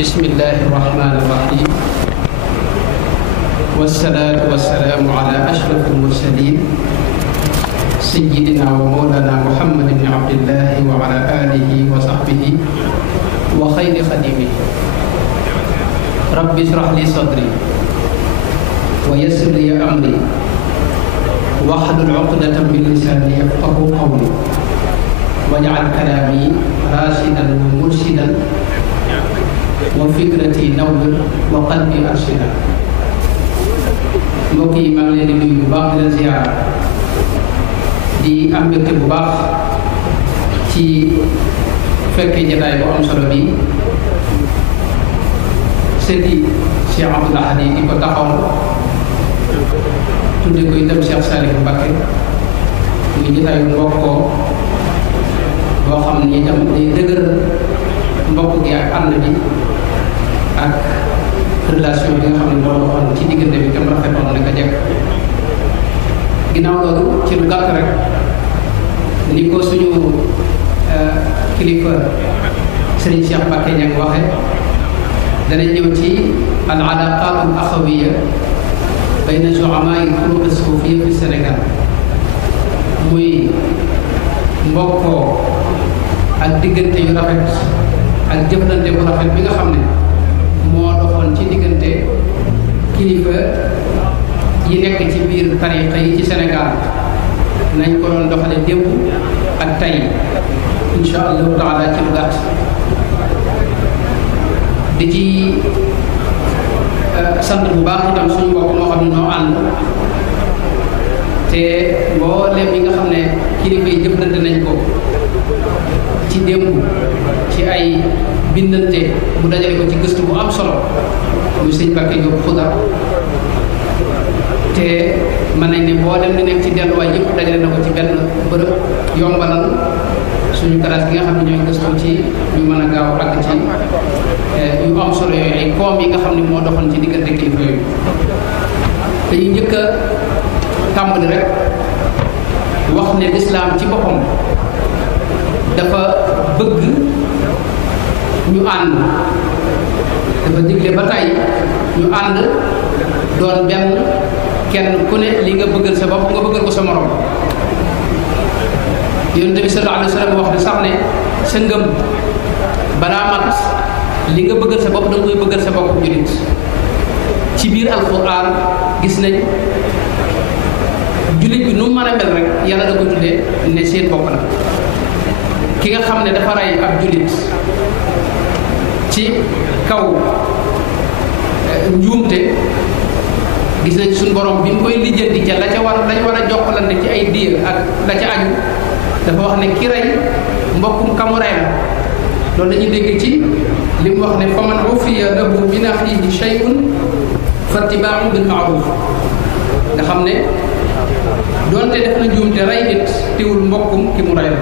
بسم الله الرحمن الرحيم والصلاة والسلام على أشرف المرسلين سيدنا ومولانا محمد بن عبد الله وعلى آله وصحبه وخير خديمه رب اشرح لي صدري ويسر لي أمري واحلل عقدة من لساني يفقهوا قولي واجعل كلامي راشدا ومرشدا وفكرتي نور وقلبي أرشدا. mbokk yi maa ngi leen di nuyu bu baax di leen ziyaara di am mbégte bu baax ci fekkee jataay bu am solo bi sëti Cheikh Abdoul Ahad di ko taxawal tudde ko itam Cheikh Salif Mbacké muy jataayu mbokkoo boo xam ne itam day dëgër mbokk gi ak ànd bi ak relation bi nga xam ne moo doxoon ci diggante bi tam rafetoon naka jekk. ginnaaw loolu ci lu gàtt rek ni ko suñu kilifa Serigne Cheikh Mbacké Niang waxe dana ñëw ci al alaqat al axawiya bayna zu'ama al furuq al suufiyya fi Sénégal muy mbokkoo ak diggante yu rafet ak jëflante bu rafet bi nga xam ne moo doxoon ci diggante kilifa yi nekk ci biir tariqa yi ci Sénégal nañ ko doon doxale démb ak tey insha allahu taala ci lu gàtt di ci sant bu baax itam suñu mbokk moo xam ne noo ànd te mboolem yi nga xam ne kilifa yi jëflante nañ ko ci démb ci ay bindante bu dajale ko ci gëstu bu am solo muy sëñ Mbacké Diop Xudar te mën nañ ne mboolem li nekk ci delluwaay yëpp dajale na ko ci benn bërëb yombalal suñu classe gi nga xam ne ñooy gëstu ci ñu mën a gaaw àgg ci yu am solo yooyu ay koom yi nga xam ne moo doxoon ci diggante kilifa yooyu. dañuy njëkk a tàmbali rek wax ne lislaam ci boppam dafa bëgg ñu ànd dafa digle ba tey ñu ànd doon benn kenn ku ne li nga bëggal sa bopp nga bëggal ko sa morom. Yonent bi sallallahu alayhi wa sallam wax ne sax ne sa ngëm balaa mat li nga bëggal sa bopp da nga koy bëggal sa bopp jullit. ci biir alquran gis nañ jullit bi nu mu mën a mel rek yàlla da ko tuddee ne seen bopp la. ki nga xam ne dafa rey ab jullit ci kaw njuumte gis nañ suñu borom bi mu koy lijjanti ca lañ war a jokkalante ci ay diir ak la ca aju dafa wax ne ki rey mbokkum kamu rey la loolu dañuy dégg ci li mu wax ne faman ufiya lahu min axiihi shay'un fattibaa'un bil ma'ruf nga xam ne doonte def na njuumte rey nit teewul mbokkum ki mu rey la.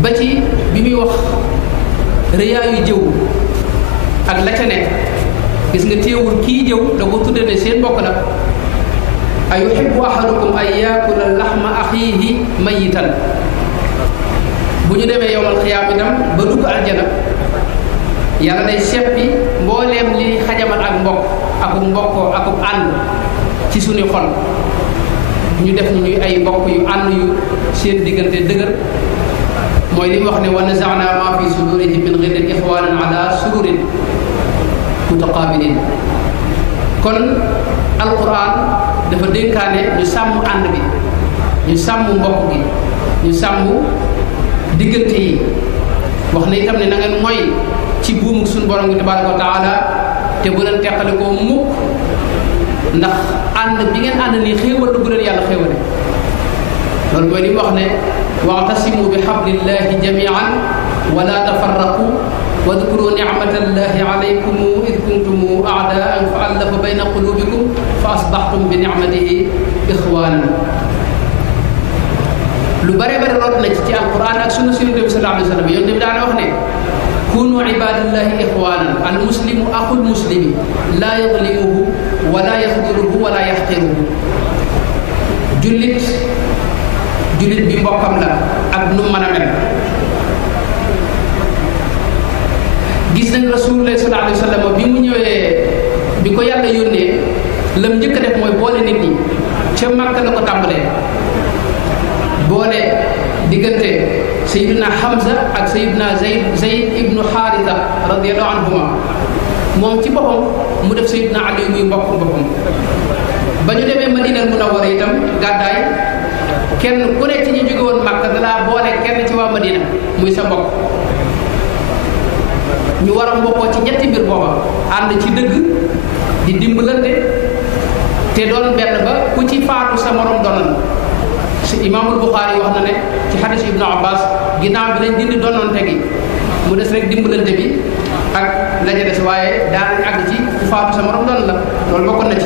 ba ci bi muy wax rëyaayu jëw ak la ca nekk gis nga téewul kii jëw da ko tudde ne seen mbokk la. ayuhibbu ahadukum an yaakula laxma axiihi mayitan bu ñu demee yowmal xiyaam itam ba dugg aljana yàlla day seppi mbooleem li xajamal ak mbokk akub mbokkoo akub ànd ci suñu xol ñu def ñu ñuy ay mbokk yu ànd yu seen diggante dëgër. mooy li mu wax ne wa naza'na ma fi sudurihim min ghillin ikhwanan ala sururin mutaqabilin. kon alquran dafa dénkaane ñu sàmm ànd bi ñu sàmm mbokk gi ñu sàmm diggante yi wax ne itam ne na ngeen mooy ci buumu suñu borom gi tabaraka wa taala te bu leen teqale koo mukk ndax ànd bi ngeen ànd nii xéewal bu leen yàlla xéewale loolu mooy li mu wax ne wa'tasimu bi hablillahi jami'an wa la tafarraqu wadhkuru ni'matallahi alaykum id kuntum a'da'an fa'alafa bayna qulubikum fa asbahtum bi ni'matihi ikhwanan. lu bare bare root na ci alquran ak sunna Yonent bi sallallahu alayhi wa sallam. Yonent bi daana wax ne kunu ibadallahi ikhwanan al muslimu akhul muslimi la yadlimuhu wa la yaxduruhu wa la yaxqiruhu. jullit bi mbokkam la ak nu mën a mel gis nañ rasulullah sallallahu alayhi wasallam bi mu ñëwee bi ko yàlla yónnee lam njëkk a def mooy boole nit ñi ca Makka la ko tàmbalee boole diggante Sayyidina Hamza ak Sayyidina Zayd ibnu Haritha radiyallahu anhuma moom ci boppam mu def Sayyidina Ali muy mbokk boppam ba ñu demee Madina Munawwara itam gàddaay kenn ku ne ci ñu jóge woon Makka dalaa boole kenn ci waa Madina muy sa mbokk ñu war a mbokkoo ci ñetti mbir booba ànd ci dëgg di dimbalante te doon benn ba ku ci faatu sa morom doonal si Imaamul Buxaari wax na ne ci xadis Ibnu Abbas ginnaaw bi lañ dindi doonoonte gi mu des rek dimbalante bi ak la ca des waaye daanañ àgg ci ku faatu sa morom doon la loolu bokkoon na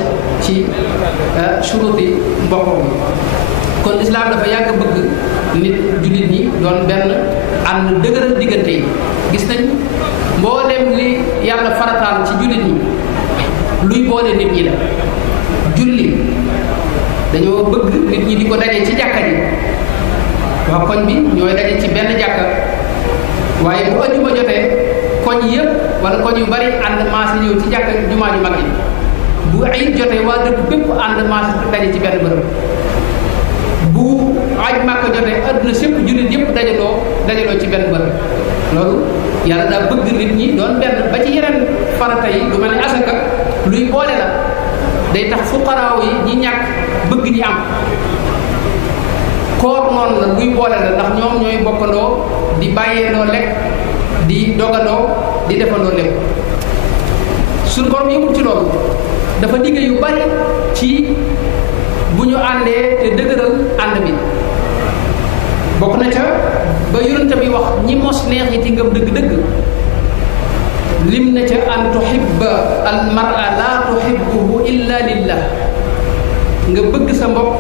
ci suruti mbokkoo bi kon lislaam dafa yàgg bëgg nit jullit ñi doon benn ànd dëgëral diggante yi gis nañ mboolem li yàlla farataal ci jullit ñi luy boole nit ñi la julli dañoo bëgg nit ñi di ko daje ci jàkka ji waa koñ bi ñooy daje ci benn jàkka waaye bu ajuma jotee koñ yëpp wala koñ yu bari ànd maase ñëw ci jàkka jumaa ju mag yi bu ayit jotee waa dëkk bépp ànd maase daje ci benn bërëb bu aj Màkka jotee adduna sépp jullit yëpp dajaloo ci benn bërëb loolu yàlla daa bëgg nit ñi doon benn ba ci yeneen farata yi lu mel ne asaka luy boole la day tax fuqaraaw yi ñi ñàkk bëgg ñi am koor noonu la luy boole la ndax ñoom ñooy bokkandoo di bàyyeendoo lekk di dogandoo di defandoo lépp suñu borom yëmul ci loolu dafa digge yu bari ci bu ñu àndee te dëgëral ànd bi bokk na ca ba yonent bi wax ñi mos neex yi ci ngëm dëgg-dëgg lim na ca an tuhibba al mar'a la tuhibbuhu illa lillah nga bëgg sa mbokk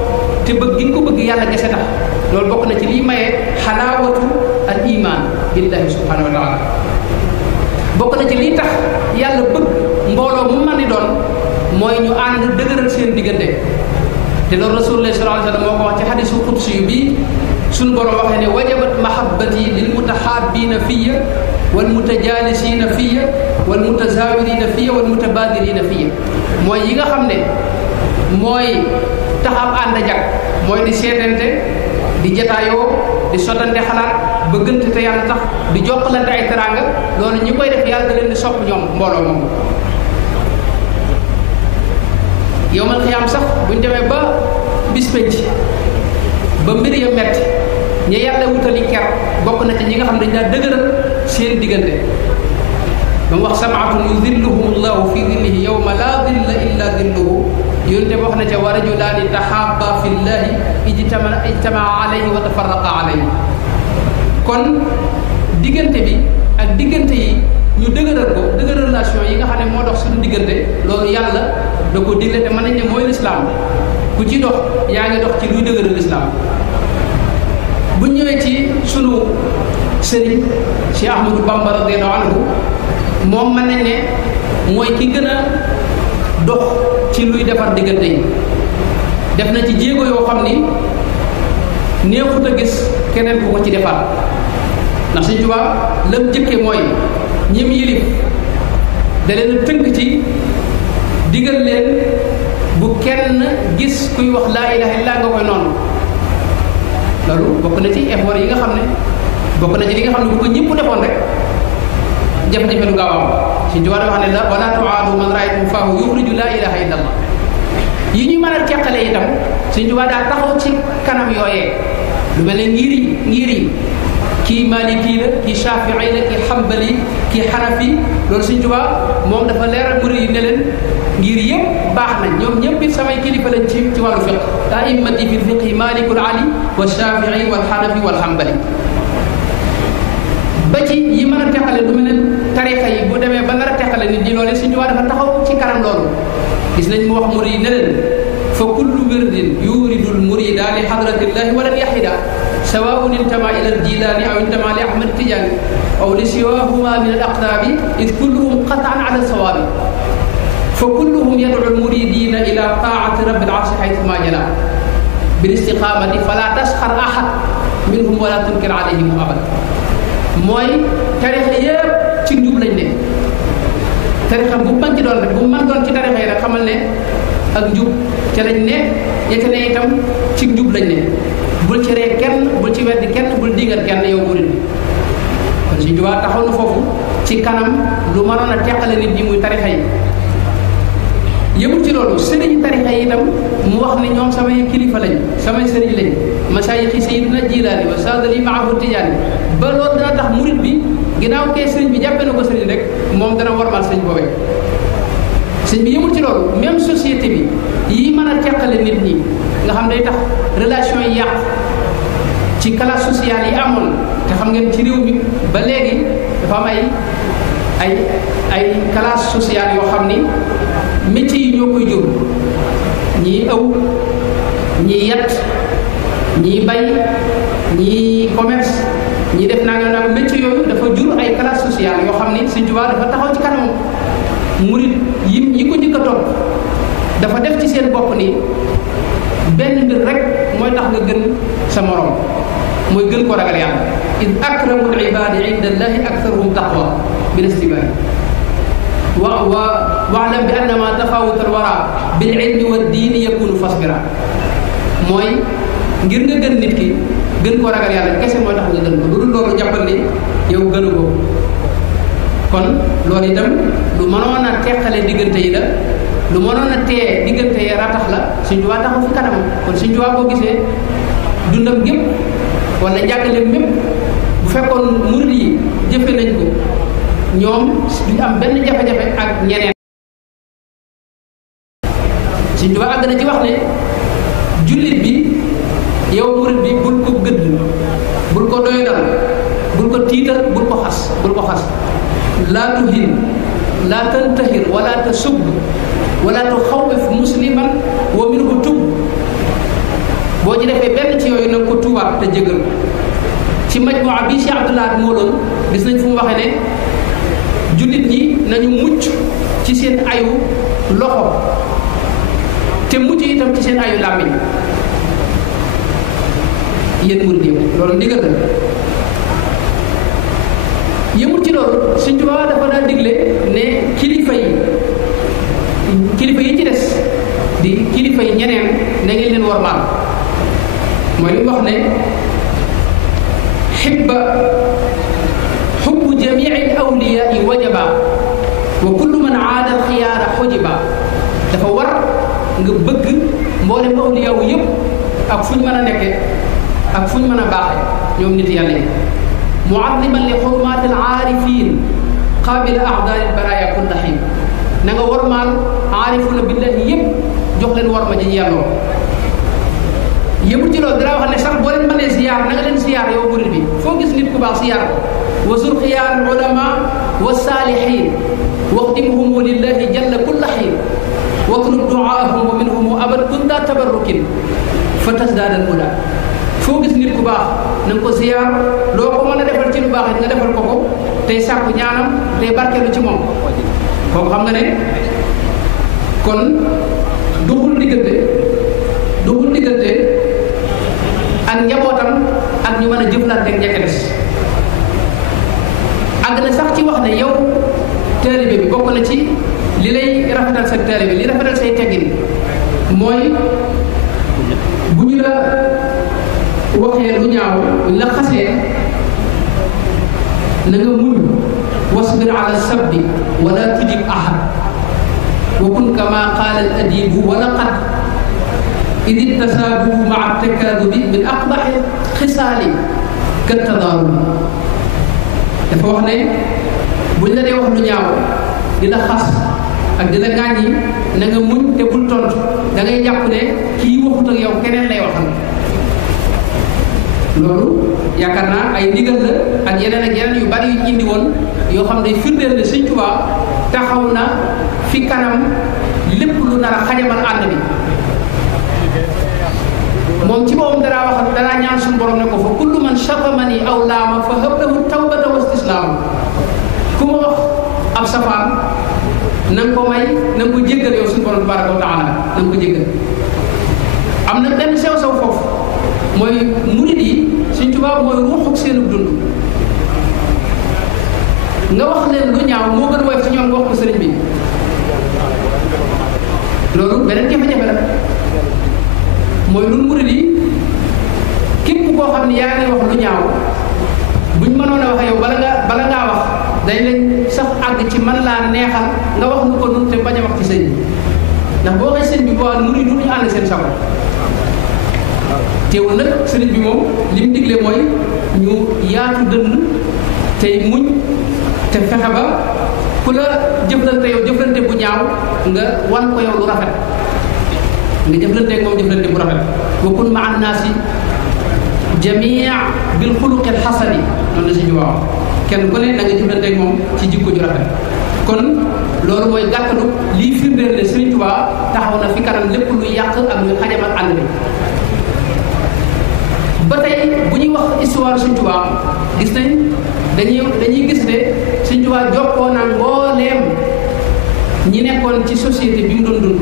te bëgg gi nga ko bëgg yàlla gese tax loolu bokk na ci liy maye xalaawatu al iman billahi subhanahu wa taala bokk na ci liy tax yàlla bëgg mbooloo mu mën di doon mooy ñu ànd dëgëral seen diggante te loolu rasulullah sallallahu alayhi wa sallam moo ko wax ci xadisu qudsi bi suñu borom waxee ne wajabat mahabbati lil mutahabbina fiya wal mutajalisina fiya wal mutazawirina fiya wal mutabadirina fiya mooy yi nga xam ne mooy taxam ànd jak mooy di seetante di jataayoo di sottante xalaat bëggante te yàlla tax di jokkalante ay teranga loolu ñi koy def yàlla da leen di sopp ñoom mbooloo moom yowmal xiyaam sax buñ demee ba bis penc ba mbir ya metti ñi yàlla wutali ker bokk na ci ñi nga xam ne dañ daa dëgëral seen diggante ba mu wax samaatun yudilluhum allahu fi dillihi yawma la dilla illa dilluhu yonte wax na ca wa rajulaani tahabba fi llahi ijtamaa alayhi wa tafarraqa alayhi kon diggante bi ak diggante yi ñu dëgëral ko dëgëral relation yi nga xam ne moo dox suñu diggante loolu yàlla da ko digle te mën nañ ne mooy lislaam ku ci dox yaa ngi dox ci luy dëgëral lislaam bu ñëwee ci sunu sëriñ Cheikh Ahmadou Bamba radiyallahu anhu moom mën nañ ne mooy ki gën a dox ci luy defar diggante yi def na ci jéego yoo xam ni neexut a gis keneen ku ko ci defar ndax Sëriñ Tuubaa lam jëkke mooy ñim yilif da leen a tënk ci digal leen bu kenn gis kuy wax laa ilaha illa nga koy noonu loolu bokk na ci effort yi nga xam ne bokk na ci li nga xam ne bu ko ñëpp defoon rek jafe-jafe du gaaw am Sëriñ Tuubaa wax ne la wala tuaadu man raaytum faahu yuxriju laa ilaha illa allah yi ñuy mën a teqale itam Sëriñ Tuubaa daa taxaw ci kanam yooyee lu mel ne ngir yi kii maliki la kii shafii la kii xambali kii xanafi loolu Sëriñ Tuubaa moom dafa leeral murid yi ne leen ngir yëpp baax nañ ñoom ñëpp it samay kilifa lañ ci wàllu fiq a'immati fi fiqhi malikul ali wa shafii wal xanafi wal xambali ba ci yi mën a teqale lu mel ne tarixa yi bu demee ba nar a teqale nit ñi loolu Sëriñ Tuubaa dafa taxaw ci kanam loolu gis nañ mu wax murid yi ne leen fa kullu wirdin yuridul murida li hadratillahi walan yahida سواء انتمى إلى الجيلان أو انتمى لأحمد التجاني أو لسواهما من الأقطاب إذ كلهم قطعا على الصواب فكلهم يدعو المريدين إلى طاعة رب العرش حيثما جلا بالاستقامة فلا تسخر أحد منهم ولا تنكر عليهم أبدا mooy tarixa yëpp ci njub lañ ne tarixa bu mën ci doon rek bu mën doon ci tarixa yi rek xamal ne ak njub ca lañ ne ñette ne itam ci njub lañ ne bul ci ree kenn bul ci weddi kenn bul digal kenn yow murid bi kon Sëñ Tuubaa taxaw na foofu ci kanam lu mënoon a teqale nit ñi muy tarixa yi yëmul ci loolu sëriñ tarixa yi itam mu wax ne ñoom samay kilifa lañ samay sëriñ lañ masaayixi Sayyidina Jilaani wa saadali maahu Tijaani ba loolu dana tax murid bi ginnaaw kee sëriñ bi jàppee na ko sëriñ rek moom dana warmal sëriñ boobee sëriñ bi yëmul ci loolu même société bi yi mën a teqale nit ñi nga xam day tax relation yi yàqu ci classe sociale yi amoon te xam ngeen ci réew mi ba léegi dafa am ay classe sociale yoo xam ni métier yi ñoo koy jur ñii ëw ñii yat ñii bay ñii commerce ñii def naa métier yooyu dafa jur ay classe sociale yoo xam ni Sëñ Tuubaa dafa taxaw ci kanamam murit yi ko njëkk a topp dafa def ci seen bopp ni benn mbir rek mooy tax nga gën sa morom mooy gën ko ragal yàlla id akramul ibadi inda allahi aktharuhum taqwa bil istibahi waalam bi annama tafawut al wara bil ilmi wa diini yakunu fasbira mooy ngir nga gën nit ki gën ko ragal yàlla kese mooy tax nga gën ko lu dul loolu jàppal ni yow gënu ko kon loolu itam lu mënoon a teqale diggante yi la lu mënoon a tee diggante yi ratax la Sëñ Tuubaa taxaw fi kanam kon Sëñ Tuubaa boo gisee dundam gépp wala njàngaleem mépp bu fekkoon murid yi jëfe nañ ko ñoom duñ am benn jafe-jafe ak ñeneen Sëñ Tuubaa àgg na ci wax ne jullit bi yow murid bi bul ko gëdd bul ko doydal bul ko tiital bul ko xas laa tuhin laa tantahir wala tasub wala tuxawif musliman wa minhu tub boo ci defee benn ci yooyu nag ko tuubaat te jégal ci majmuwa bi Cheikh Abdoulaye moo doon gis nañ fu mu waxee ne jullit ñi nañu mucc ci seen ayu loxo te mucc itam ci seen ayu làmmiñ yéen murid yi loolu ndigal la yëmul ci loolu Sëñ Tuubaa dafa daa digle ne kilifa yi ci des di kilifa yi ñeneen na ngeen leen wormaal mooy li mu wax ne xubbu jamii al awliyaa wajaba wa kullu man aada al xiyaara xujiba dafa war nga bëgg mboolem awliyaa yëpp ak fu ñu mën a nekke ak fu ñu mën a baaxe ñoom nit yàlla yi muaddiman li xurumaati al aarifin qaabila ahdaari al baraaya kulla xiin na nga wormaal aarifuna billahi yëpp jox leen worma ji yelloo yëmul ci loolu dara wax ne sax boo leen mënee ziyaar na nga leen ziyaar yow murid bi foo gis nit ku baax ziyaar ko wa zur xiyaar al ulama wa saalihin waxdimuhum lillahi jalla kulla xiin watlub duaahum wa minhum abad kunta tabarrukin fa tasdaad al huda foo gis nit ku baax na nga ko ziyaar loo ko mën a defal ci lu baax it nga defal ko ko tey sàkku ñaanam tey barkeelu ci moom kooku xam nga ne kon duxul diggante ak njabootam ak ñu mën a jëflante ak njëkk des àgg na sax ci wax ne yow taalibe bi bokk na ci li lay rafetal sa taalibe li rafetal say teggin mooy bu ñu la waxee lu ñaaw buñ la xasee na nga muñ wasbir ala sabbi wala tujib ahad wa kun kama qaala al adibu wa laqad id tasaabuhu maa takaadubi min aqbaxi xisaali ka tadaarumi dafa wax ne buñ la dee wax lu ñaaw di la xas ak di la gaañi na nga muñ te bul tontu da ngay jàpp ne kii waxut ak yow keneen lay waxal loolu yaakaar naa ay ndigal la ak yeneen yu bari yu ñu indi woon yoo xam ne firndeel ne Sëñ Tuubaa taxaw na fi kanam lépp lu nar a xajamal ànd bi moom ci boppam danaa ñaan suñu borom ne ko fa kullu man shatamani aw laama fa hab lahu tawbata wa istislaama ku ma wax ab safaan na nga ko may na nga ko jéggal yow suñu borom tabaraka wa taala na nga ko jéggal am na benn sew foofu mooy murid yi Sëñ Tuubaa mooy ruuxuk seenu dund nga wax leen lu ñaaw moo gën a woyof ci ñoom nga wax ko sëriñ bi loolu beneen jafe-jafe la mooy lu murid yi képp koo xam ne yaa ngi wax lu ñaaw buñ mënoon a wax yow bala ngaa wax dañ leen sax àgg ci man laa neexal nga wax nu ko nun te bañ a wax ci sëñ bi ndax boo waxee sëñ bi boo murid du ñu ànd seen sago teewul nag sëriñ bi moom li mu digle mooy ñu yaatu dënn tey muñ te fexe ba ku la jëflante yow jëflante bu ñaaw nga wan ko yow lu rafet nga jëflanteeg moom jëflante bu rafet wa kun maa annaasi jamia bil xuluqi al xasani noonu la si ñu waaw kenn ku ne da nga jëflanteeg moom ci jikko ju rafet kon loolu mooy gàttalu lii firndeel ne Sëriñ Tuubaa taxaw na fi kanam lépp luy yàq ak luy xajamal ànd bi ba tey bu ñuy wax histoire Sëriñ Tuubaa gis nañ dañuy gis ne Sëriñ Tuubaa jokkoo naan mbooleem ñi nekkoon ci société bi mu doon dund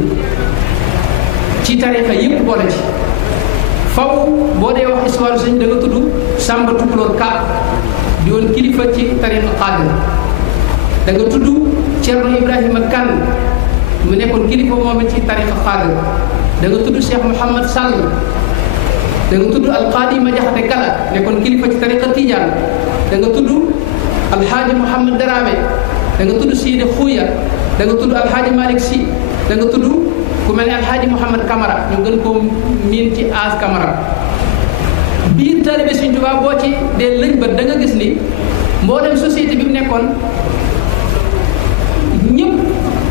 ci tarixa yëpp boole ci faw boo dee wax histoire sëñ da nga tudd Samba Tukulóor Ka di woon kilifa ci tarixa Xaadir da nga tudd Cerno Ibrahima Kan mu nekkoon kilifa moom it ci tarixa Xaadir da nga tudd Cheikh Mouhamad Sall da nga tudd Alqaadi Ma Jaxate Kala nekkoon kilifa ci tarixa Tijaan da nga tudd Alxaaji Mouhamad Daraame da nga tudd Sidi Xuuya da nga tudd Alxaaji Malick Si da nga tudd ku mel ne Alxaaji Mouhamad Camara ñu gën koo miin ci As Camara biir taalibe Sëriñ Tuubaa boo ci dee lëñ ba da nga gis ni mboolem société bi mu nekkoon ñëpp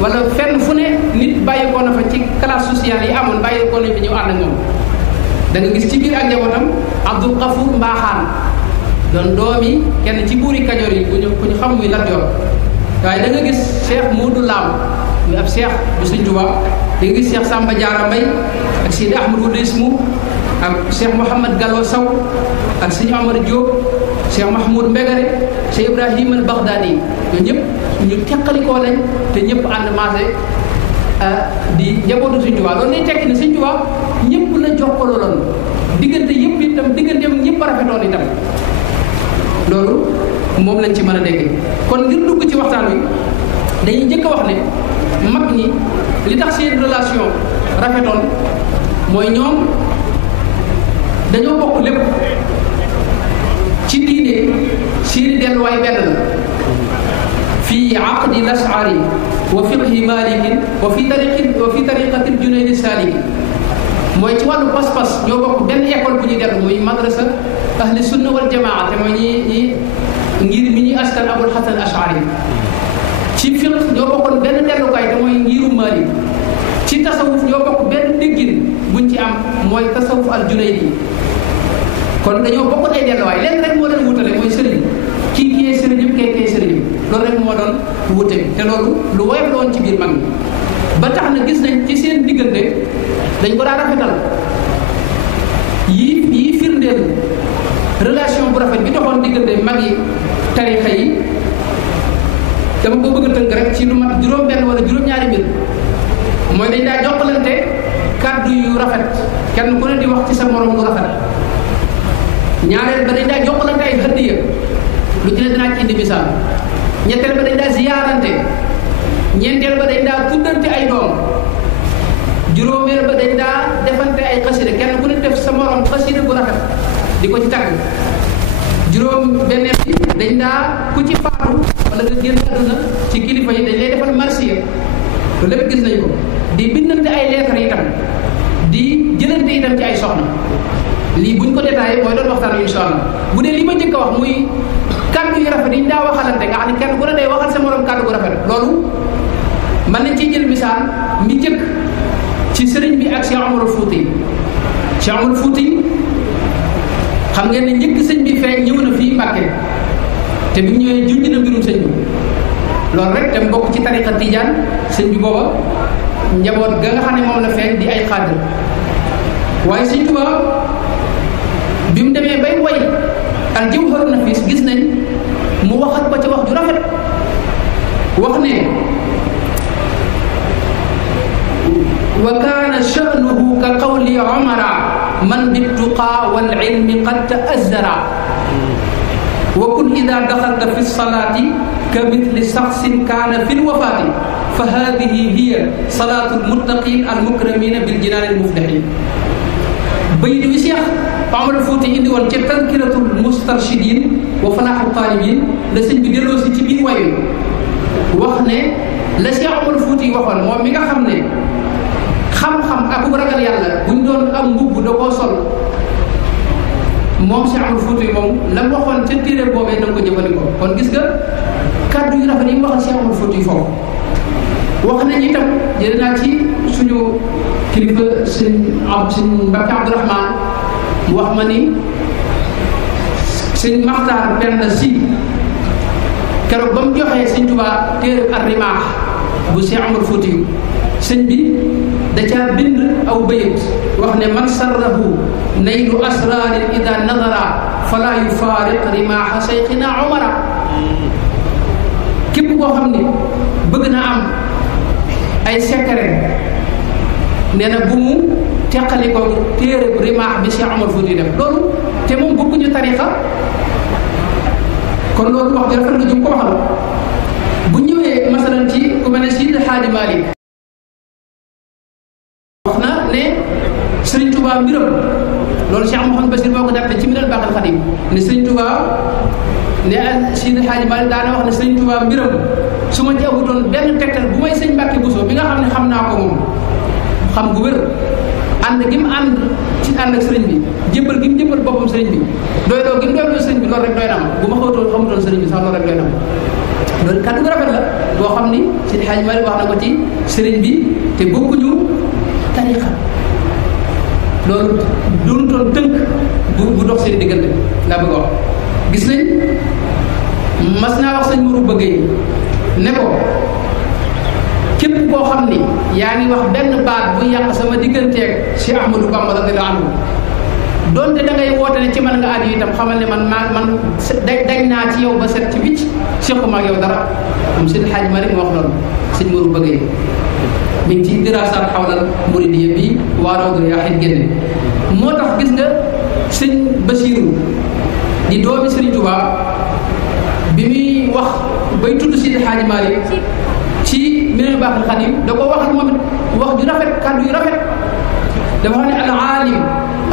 wala fenn fu ne nit bàyyi ko na fa ci classe sociale yi amoon bàyyi ko nañ fi ñëw ànd ak moom da nga gis ci biir ak njabootam Abdul Xafuur Mbaaxaan doon doomi kenn ci buuri Kajoor yi ku ñu xam muy Lat Joor waaye da nga gis Cheikh Moodu Laam muy ab Cheikh bu Sëriñ Tuubaa da nga gis Cheikh Samba Diarra Mbaye ak Sidi Ahmadou Desmou ak Cheikh Mouhamad Gallo Sow ak Sëriñ Omar Diop Cheikh Mahmoud Mbegere Cheikh Ibrahima al Baghdadi ñoo ñëpp ñu teqalikoo lañ te ñëpp ànd maase di njabootu Sëriñ Tuubaa loolu lay tekki ne Sëriñ Tuubaa ñëpp la jokkaloo loon diggante yëpp itam digganteem ñëpp rafetoon itam loolu moom lañ ci mën a dégg kon ngir dugg ci waxtaan wi dañuy njëkk a wax ne mag ñi li tax seen relation rafetoon mooy ñoom dañoo bokk lépp ci diine seeni delluwaay benn la fi aqdi lasari wa fiqhi malikin wa fi tariqati junaydi saliki mooy ci wàllu pas-pas ñoo bokk benn école bu ñuy dellu muy madrasa ahli sunna wal jamaa te mooy ñi ngir mi ñuy askan abul hasan ashari ci fiq ñoo bokkoon benn dellukaay te mooy ngiru Maalik ci tasawuf ñoo bokk benn déggin buñ ci am mooy tasawuf al junaydi kon dañoo bokkoon ay delluwaay lenn rek moo leen wutale mooy sëriñ kii sëriñam kee sëriñam loolu rek moo doon wute te loolu lu woyof la woon ci biir mag ñi ba tax na gis nañ ci seen diggante dañ ko daa rafetal yii firndeel relation bu rafet bi doxoon diggante mag yi tarixa yi dama ko bëgg a tënk rek ci lu mat juróom-benn wala juróom-ñaari mbir mooy dañ daa jokkalante kàddu yu rafet kenn ku ne di wax ci sa morom lu rafet ñaareel ba dañ daa jokkalante ay hadiya lu ci ne dinaa ci indi misaal ñetteel ba dañ daa ziyaarante ñeenteel ba dañ daa tuddante ay doom juróomeel ba dañ daa defante ay xasida kenn ku ne def sa morom xasida bu rafet di ko ci tàgg juróom benneel bi dañ daa ku ci faatu wala nga génn àdduna ci kilifa yi dañ lay defal marsiya loolu lépp gis nañ ko di bindante ay lettre itam di jëlante itam ci ay soxna lii buñ ko détaillé mooy doon waxtaan wi insha allah bu dee li ma njëkk a wax muy kàddu yu rafet yi ñu daa waxalante nga xam ne kenn ku ne day waxal sa morom kàddu gu rafet loolu mën nañ ciy jël misaal mi njëkk ci sëriñ bi ak Cheikh Omar Fouti Cheikh Omar Fouti xam ngeen ne njëkk sëñ bi feeñ ñëw na fii Mbàkke te bi mu ñëwee junj na mbirum sëñ bi loolu rek dem bokk ci tariqa tijaan sëñ bi booba njaboot ga nga xam ne moom la feeñ di ay xaadir waaye sëñ Tuubaa bi mu demee bay way al jawharu nafis gis nañ mu waxat ko ci wax ju rafet wax ne wa kaana sha'nuhu ka qawli Umara man bittuqaa wal ilmi qad ta'azzara wa kun ida daxalta fi salaati ka mithli shaxsin kaana fi lwafaati fa hadihi hiya salaatu lmuttaqin almukramina biljinaan almuflixin. bayit wi Cheikh Omar Fouti indi woon ca tazkiratul mustarshidin wa falaaxul taalibin la sëñ bi delloo si ci biir wayu wax ne la Cheikh Omar Fouti waxoon moom mi nga xam ne xam-xam ak bu ragal yàlla buñ doon am mbubb da koo sol moom Cheikh Omar Fouti moom la mu waxoon ca téere boobee na nga ko jëfandikoo. kon gis nga kàddu yu rafet yi mu waxal Cheikh Omar Fouti foofu wax nañu itam jëlee naa ci suñu kilifa sëñ Mbacke Abdourahman wax ma ni sëñ Maxtaar Penda Si keroog ba mu joxee sëñ Tuubaa téere Ar-Rimaax bu Cheikh Omar Fouti sëñ bi da caa bind aw bayit wax ne man sarrahu naylu asrarin ida nadara fala yufaariq rimaaxa seyxina Omara. képp koo xam ni bëgg na am ay secret nee na bu mu teqali ko téere rimaax bi Cheikh Omar Fouti def loolu te moom bokkuñu tariqa kon loolu wax bi rafet lu jum ko waxal. bu ñëwee masalan ci ku mel ne Seydi Xaaji Maalik wax na ne Serigne Touba mbiram loolu Cheikh Mouhamed Bachir moo ko def ci Minanul Baaqil Xadiim ne Serigne Touba ne Seydi Xaaji Maalik daana wax ne Serigne Touba mbiram su ma ci amutoon benn tegtal bu may sëñ Mbàkke Buso bi nga xam ne xam naa ko moom xam gu wér ànd gi mu ànd ci ànd ak sëriñ bi jébbal gi mu jébbal boppam sëriñ bi doyloo gi mu doyloo sëriñ bi loolu rek doy na ma bu ma xamutoon sëriñ bi sax loolu rek doy na ma. loolu kàddu gu rafet la boo xam ni Seydi Xaaji Maalik wax na ko ci sëriñ bi te bokkuñu tariqa loolu dunutoon tënk bu dox seen diggante laa bëgg a wax. gis nañ mas naa wax sëñ Mourou Bëggey ne ko képp koo xam ni yaa ngi wax benn baat bu yàq sama digganteeg Cheikh Ahmadou Bamba radiyallahu anhu donte da ngay woote ne ci man nga aaju itam xamal ne man dañ naa ci yow ba set ci wicc sequma ak yow dara. am Seydi Hadji Malick moo wax loolu sëñ Mourou Bëggey mi ngi ci diraasaat xawlal muridiyya bi waa Rawdu Rayaahiin génne. moo tax gis nga sëñ Basiiru di doomi Sëriñ Tuubaa bi muy wax bay tudd Seydi Hadji Malick ci Minanul Baaqil Xadiim da ko wax moom it wax ju rafet kàddu yu rafet dafa wax ne al aalim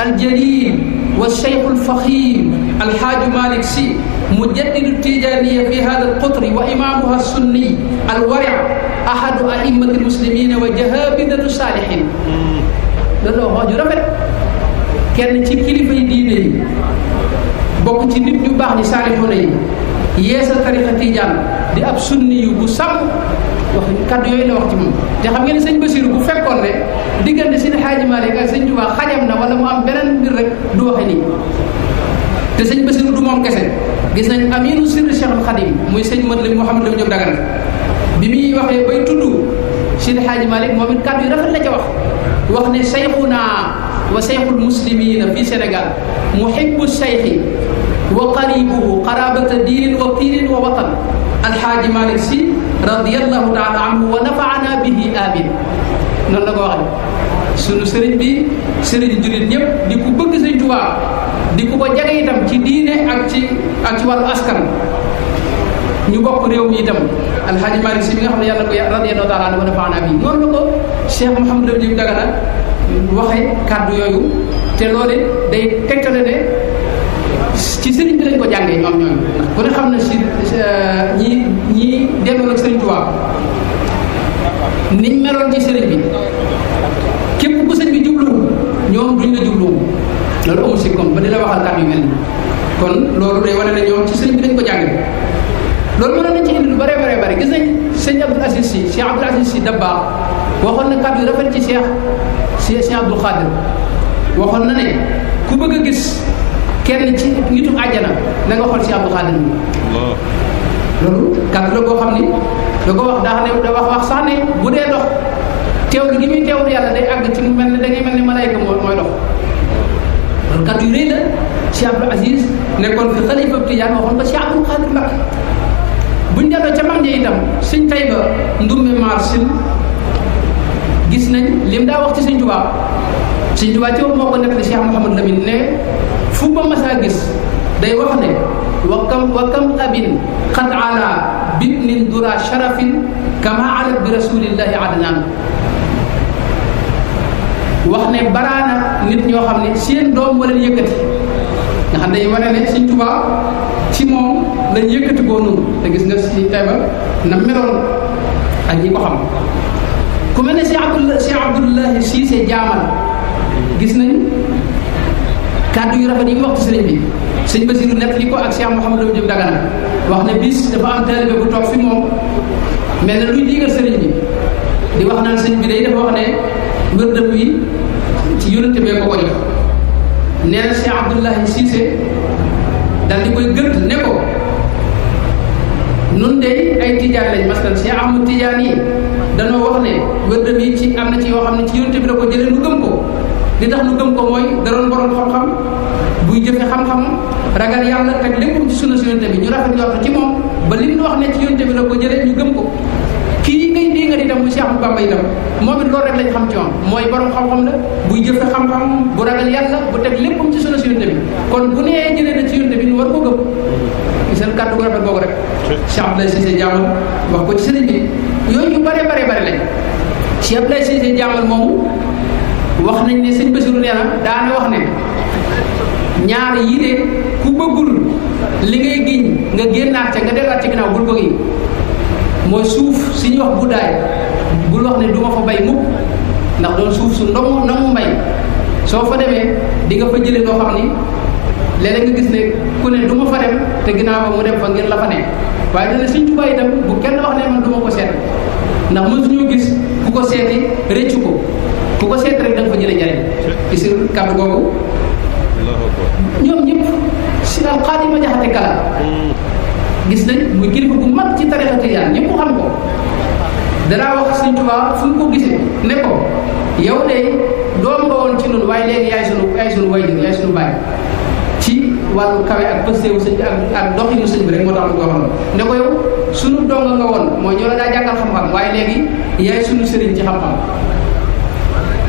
al jalil wa cheikh al faxim al Hadji Malick Sy mujaddidu tijaaniya fi hada al qutri wa imaamuha sunni al wari' ahadu a'immati al muslimina wa jahabidatu saalihin. loolu la wax ju rafet kenn ci kilifa yi diine yi bokk ci nit ñu baax ni saalixoona yi yeesal tarixa tijaan di ab sunni yu bu sàmm wax kaddu yooyu la wax ci moom. te xam ngeen ne sëñ Basiru bu fekkoon ne diggante Seydi Hadji Malick ak sëñ Tuubaa xajam na wala mu am beneen mbir rek du waxe nii. te sëñ Basiru du moom kese gis nañ aminu sirri Cheikhul Khadim muy sëñ Madlim Mouhamed Lam Diop Dagana bi muy waxee bay tudd Seydi Hadji Malick moom it kaddu yu rafet la ca wax ne cheikhuna wa cheikhul muslimina fi Sénégal muhibbu cheikhi wa qaribuhu qarabata diinin wa tiinin wa watan alxaaji Malick Sy radiyallahu taala anhu wa nafaana bihi amin. noonu la ko waxee sunu sëriñ bi sëriñ jullit ñëpp di ku bëgg Sëriñ Tuubaa di ku ko jege itam ci diine ak ci wàllu askan ñu bokk réew mi itam alxaaji Malick Sy bi nga xam ne yàlla ko radiyallahu taala anhu wa nafaana bihi. noonu la ko Cheikh Mouhamadou Lamine Diop Dagana waxee kàddu yooyu te loolu day tegtale ne ci sëriñ bi lañ ko jàngee ñoom ñooñu ndax ku ne xam na si ñi delloo ak Sëriñ Tuubaa niñ meloon ci sëriñ bi képp ku sëriñ bi jubluwu ñoom duñ la jubluwu loolu amul si kon ba di la waxal kàddu yu mel ni kon loolu day wane ne ñoom ci sëriñ bi lañ ko jàngee. loolu mënoon nañ ci indi lu bare gis nañ sëñ Abdoul Aziz Sy Cheikh Abdoul Aziz Sy Dabakh waxoon na kàddu yu rafet ci Cheikh Abdoul Khadir waxoon na ne ku bëgg a gis kenn ci nitu àjjana na nga xool Cheikh Abdoul Khadir mi loolu kàddu la boo xam ni da ko wax daa ne da wax sax ne bu dee dox teewlu gi muy teewlu yàlla day àgg ci mu mel ne da ngay mel ne malaayka mooy dox. loolu kàddu yu rëy la Cheikh Abdoul Aziz nekkoon fi xalifa Tijaan waxoon ko Cheikh Abdoul Khadir Mbacké. buñ delloo ca mag ñi itam sëñ Tayba Ndumbe Maar Sil gis nañ lim daa wax ci Sëñ Tuubaa ci moo ko nettali Cheikh Mouhamadou Lamine ne fu ba masaa gis day wax ne wa kam abin qad ala bibnin dura sharafin kama ala bi rasulillahi adnan wax ne baraana nit ñoo xam ne seen doom wala yëkkati nga xam ne wane ne Sëñ Tuubaa ci moom lañ yëkkati koo noonu te gis nga si Taïba na meloon ak ñi ko xam ku mel ne Cheikh Abdoulahi Cissé Jaamal gis nañ kàddu yu rafet yi mu wax ci sëriñ bi sëñ Basiru nett li ko ak Cheikh Mouhamadou Diop Dagana wax ne bis dafa am taalibe bu toog fi moom mel na luy digal sëriñ bi di wax naan sëñ bi day dafa wax ne wërdëm wi ci yónnante bee ko ko jox nee na Cheikh Abdoulahi Cissé dal di koy gënt ne ko nun de ay tijaan lañ maslan Cheikh Ahmad Tijaan yi danoo wax ne wërdëm yi ci am na ci yoo xam ne ci yónnante bi la ko jëlee nu gëm ko li tax nu gëm ko mooy daroon borom xam-xam buy jëfe xam-xam ragal yàlla teg léppam ci sunna si yónnante bi ñu rafet njort ci moom ba lim nu wax ne ci yónnante bi la ko jëlee ñu gëm ko kii ngay dégg nga di dem bu Cheikh Ahmadou Bamba itam moom it loolu rek lañ xam ci moom mooy borom xam-xam la buy jëfe xam-xam bu ragal yàlla bu teg léppam ci sunna si yónnante bi kon bu nee jëlee na ci yónnante bi nu war ko gëm seen kàddu gu rafet boobu rek Cheikh Abdoulaye Cissé Diamal wax ko ci sëriñ bi yooyu yu bare lañ Cheikh Abdoulaye Cissé Diamal moomu wax nañ ne sëñ Basiru nee na daana wax ne ñaar yii de ku bëggul li ngay giñ nga génnaat ca nga delluwaat ci ginnaaw bul ko gi mooy suuf si ñuy wax buddaay bul wax ne du ma fa bay mukk ndax doon suuf su ndomu mbay soo fa demee di nga fa jëlee loo xam ni léeg-léeg nga gis ne ku ne du ma fa dem te ginnaaw ba mu dem fa ngir la fa ne waaye dana Sëñ Tuubaa itam bu kenn wax ne man du ma ko seet ndax mësuñoo gis ku ko seeti réccu ko ku ko seet rek da nga fa jëlee njariñ ci si kàddu googu ñoom ñëpp si Alxaadima Jaxate Kala gis nañ muy kilifa bu mag ci tarixa tijaan ñëpp xam ko danaa wax Sëñ Tuubaa fu mu ko gisee ne ko yow de doom nga woon ci noonu waaye léegi yaay sunu waajur yaay sunu baay ci wàllu kawe ak pëstéewu sëñ bi ak doxinu sëñ bi rek moo tax lu ko waxoon ne ko yow sunu donga nga woon mooy ñoo la daa jàngal xam-xam waaye léegi yaay sunu sëriñ ci xam-xam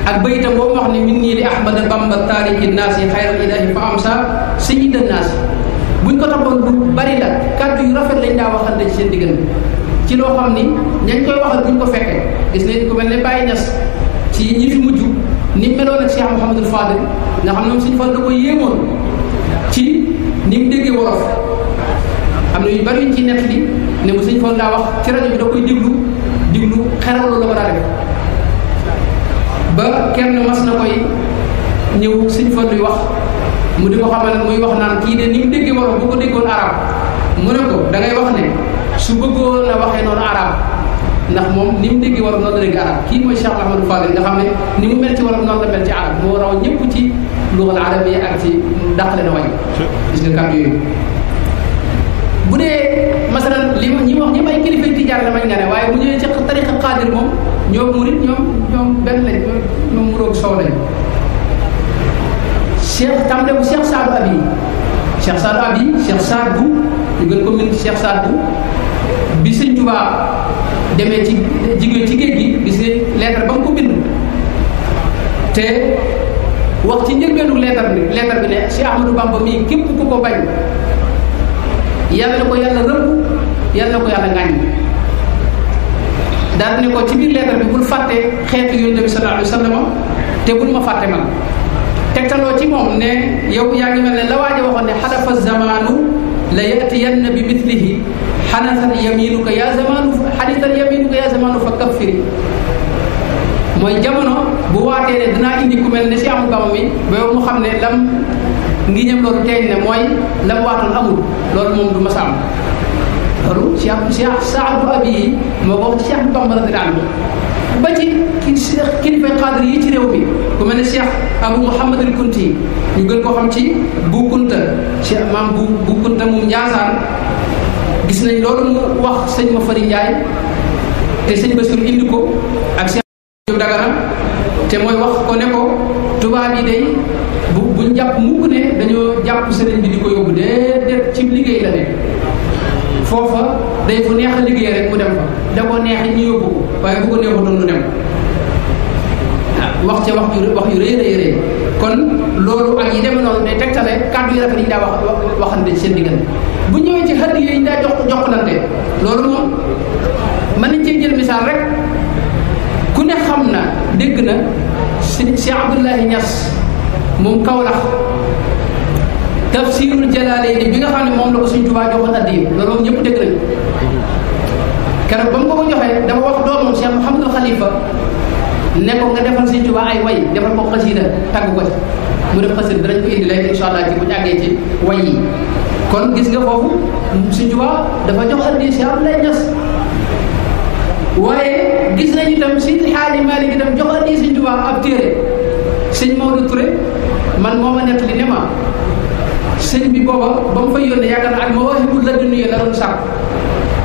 ak bayitam boobu wax ne min nii li Ahmada Bamba taariki naasi xayral ilaahi fa am sa sayyidan naasi buñ ko toppoon bu bari la kàddu yu rafet lañ daa waxante ci seen diggante ci loo xam ni ñañ koy waxal buñ ko fekkee gis nañ ko mel ne Baye Niass ci ñi fi mujj ni meloon ak Cheikh Mouhamadul Fadil nga xam ne moom suñu Fall da ko yéemoon ci ni mu déggee wolof am na yu bari yuñ ci nett li ne mu suñu Fall daa wax ci rajo bi da koy diglu xerawlu la ko daa def ba kenn mas na koy ñëw suñu Fall luy wax mu di ko xamal muy wax naan kii de ni mu déggee wolof bu ko déggoon arab mu ne ko da ngay wax ne su bëggoon a waxee noonu arab ndax moom ni mu déggee wolof noonu la dégg arab kii mooy Cheikh Ahmadou Fadil nga xam ne ni mu mel ci wolof noonu la mel ci arab moo raw ñëpp ci lugal arabiyya ak ci dàqale na wañu gis nga kàddu yooyu bu dee masalan li ñi wax ñëpp ay kilifa tijaan la mañ nga ne waaye bu ñëwee ci tariqa qaadir moom ñoom murit ñoom benn lañ ñoom muroog soow lañ Cheikh tàmbale bu Cheikh Saadu Abi Cheikh Saadu ñu gën ko mën Cheikh Saadu bi Sëñ Tuubaa demee ci jigéen ci géej gi gis ne lettre ba mu ko bind te wax ci njëlbeenu lettre bi ne Cheikh Ahmadou Bamba mii képp ku ko bañ yàlla na ko yàlla rëbb yàlla na ko yàlla ŋàññ daal ne ko ci biir lettre bi bul fàtte xeetu Yonent bi sallallahu alayhi wa sallam te bul ma fàtte man tegtaloo ci moom ne yow yaa ngi mel ne la waaja waxoon ne xadafa zamaanu la yatiyanna bi mithlihi xanatan yaminuka ya zamaanu fa kaffiri mooy jamono bu waatee ne dinaa indi ku mel ne si amul Bamba mi ba yow mu xam ne lam ngi ñëm loolu teeñ ne mooy lam waatoon amul loolu moom du masa am loolu Cheikh Saadu Abi moo ko wax ci Cheikh Bamba radiyallaahu anhu ba ci kilifa xaadir yi ci réew mi ku mel ne Cheikh Abou Mouhamad al Kunti ñu gën koo xam ci Bu Kunta Cheikh maam Bu Kunta moom Njaasaan gis nañ loolu mu wax sëñ ma Fari Njaay te sëñ Basiru indi ko ak Cheikh Diop Dagana te mooy wax ko ne ko tubaab yi day buñ jàpp mukk ne dañoo jàpp sëriñ bi di ko yóbbu déedéet ci liggéey la ne foofa day fu neex a liggéey rek mu dem fa da ko neex ñu yóbbu ko waaye bu ko neexutoon lu dem waaw wax ca wax yu rëy kon loolu ak yi demee noonu day tegtale kàddu yu rafet yi daa waxante ci seen diggante bu ñëwee ci xëdd yi daa joxlante loolu moom mën nañ cee jël misaal rek ku ne xam na dégg na Cheikh Abdoulaye Niass moom Kaolack tafsirul Jalaalayni bi nga xam ne moom la ko Sëñ Tuubaa joxoon addiya loolu moom ñëpp dégg nañu keroog ba mu ko joxee dafa wax doomam Cheikh Mouhamadul Khalifa ne ko nga defal Sëñ Tuubaa ay way defal ko xasida tàgg ko ci mu def xasida danañ ko indi léegi incha allah ci bu ñu àggee ci way yi kon gis nga foofu Sëñ Tuubaa dafa jox addiya Cheikh Abdoulaye Niass waaye gis nañu itam Seydi Hadji Malick itam jox addiya Sëñ Tuubaa ab téere sëñ Maodo Touré man moo ma nettali ne ma sëñ bi booba ba mu fay yónnee yaakaar naa ak Mawaahibul Ladunniya la doon sàkk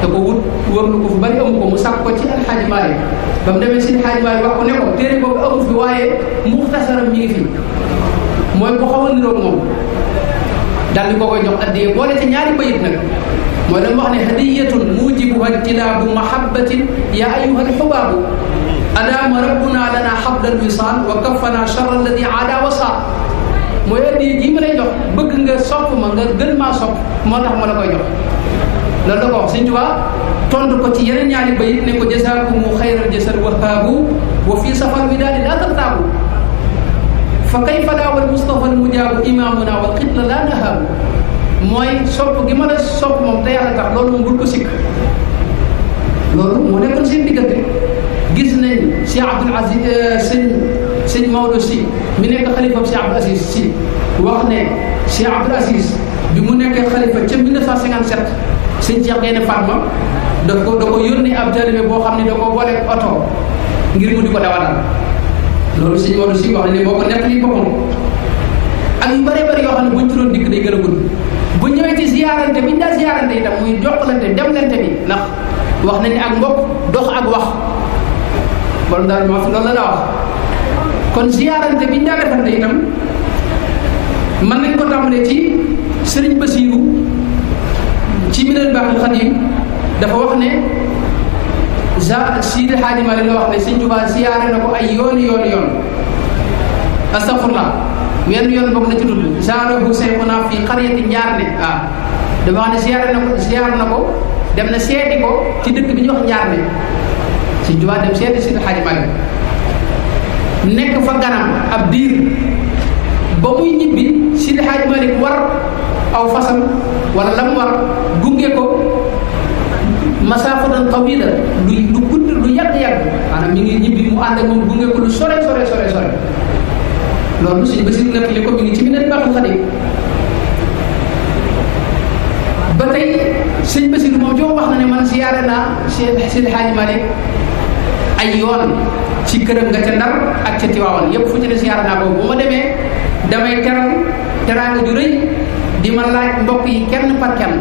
te ko wut wër na ko fu bari amu ko mu sàkk ko ci Alxaaji Malick ba mu demee Seydi Hadji Malick wax ko ne ko téere boobu amu fi waaye muxtasaram mi ngi fi mooy bu xaw a niroog moom daal di ko koy jox addiya boole ci ñaari bayit nag mooy la mu wax ne hadiyatun mujibuha tilaabu mahabbatin ya ayyuha alxubaabu adaama rabbuna lana xabla alwisal wa kaffana charra alladi aada wa saal mooy addiya ji ma lay jox bëgg nga sopp ma nga gën maa sopp moo tax ma la koy jox loolu la ko wax Sëñ Tuubaa tontu ko ci yeneen ñaari bayit ne ko jasaakumu xayral jasal wahaabu wa fi safar wi daal di laa tartaabu fa kayfa daa wal mustafa al mujaabu imaamuna wal xitla laa nahaabu mooy sopp gi ma la sopp moom te yàlla tax loolu moom bul ko sikk loolu moo nekkoon seen diggante gis nañ Cheikh Abdoul Aziz sëñ Maodo Sy mi nekk xalifa Cheikh Abdoul Aziz Sy wax ne Cheikh Abdoul Aziz bi mu nekkee xalifa ca 1957 sëñ Cheikh Gaynde Fatma da ko yónnee ab taalibe boo xam ne da ko booleeg oto ngir mu di ko dawalal loolu sëñ Maodo Sy wax ne boo ko nekk li boppam ak yu bëree bëri yoo xam ne buñ ci doon dikk day gën a gudd bu ñëwee ci ziyaarante bi ñu daa ziyaarante itam muy jokkalante demlante bi ndax wax nañu ak mbokk dox ak wax borom daal ma loolu la wax kon ziyaarante bi ñu daa defante itam mën nañ ko tàmbalee ci Sëriñ Basiiru ci Minanul Baaqil Qadiim dafa wax ne Seydi Hadji Malick la wax ne Sëñ Tuubaa ziyaare na ko ay yoon astafurlah wenn yoon bokk na ci tudd zaarahu sayxuna fi qaryati Njaarne dafa wax ne ziyaar na ko dem na seeti ko ci dëkk bi ñuy wax Njaarne Sëñ Tuubaa dem seeti Seydi Hadji Malick nekk fa ganam ab diir ba muy ñibbi Seydi Hadji Malick war aw fasam wala lam war gunge ko masaafatan tawila lu gudd lu yàgg maanaam mi ngi ñibbi mu ànd ak moom gunge ko lu sore loolu Sëñ Basiru nekk li ko mi ngi ci Minanul Baaqil Qadiim ba tey Sëñ Basiru moom joo wax na ne man siyaare naa Seydi Hadji Malick ay yoon ci këram nga ca Ndar ak ca Tiwaawan yépp fu ci ne siyaare naa ko bu ma demee damay teral teraanga ju rëy di ma laaj mbokk yi kenn par kenn